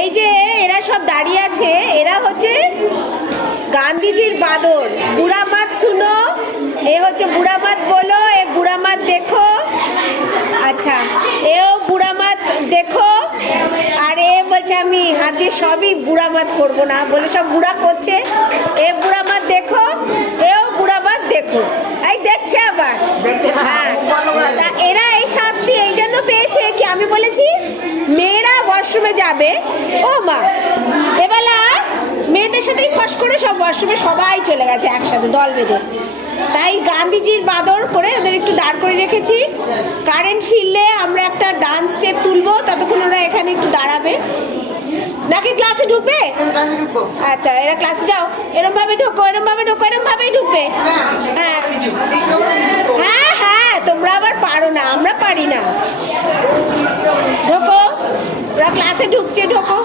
এই যে এরা সব দাঁড়িয়ে আছে, এরা হচ্ছে গান্ধীজির বাদর। বুড়া মাত শুনো, এ হচ্ছে বুড়া মাত বলো, এ বুড়া মাত দেখো। আচ্ছা, এও বুড়া মাত দেখো। আর এ বলছে আমি হাত দিয়ে সবই বুড়া মাত করবো না বলে সব বুড়া করছে। এ বুড়া মাত দেখো, এও বুড়া মাত দেখো। এই দেখছে আবার। হ্যাঁ, তা এরা এই শাস্তি এই জন্য পেয়েছে কি আমি বলেছি মেয়েরা ওয়াশরুমে যাবে। ও মা, এবেলা মেয়েদের সাথেই ফস করে সব ওয়াশরুমে সবাই চলে গেছে একসাথে দল বেঁধে। তাই গান্ধীজির বাদর করে ওদের একটু দাঁড় করে রেখেছি। কারেন্ট ফিরলে আমরা একটা ডান্স স্টেপ তুলবো, ততক্ষণ ওরা এখানে একটু দাঁড়াবে। নাকি ক্লাসে ঢুকবে? আচ্ছা, এরা ক্লাসে যাও, এরম ভাবে ঢোকো, এরম ভাবে ঢোকো, এরম ভাবেই ঢুকবে। হ্যাঁ হ্যাঁ হ্যাঁ, তোমরা আবার পারো না, আমরা পারি না। ঢোকো, ওরা ক্লাসে ঢুকছে, ঢোকো।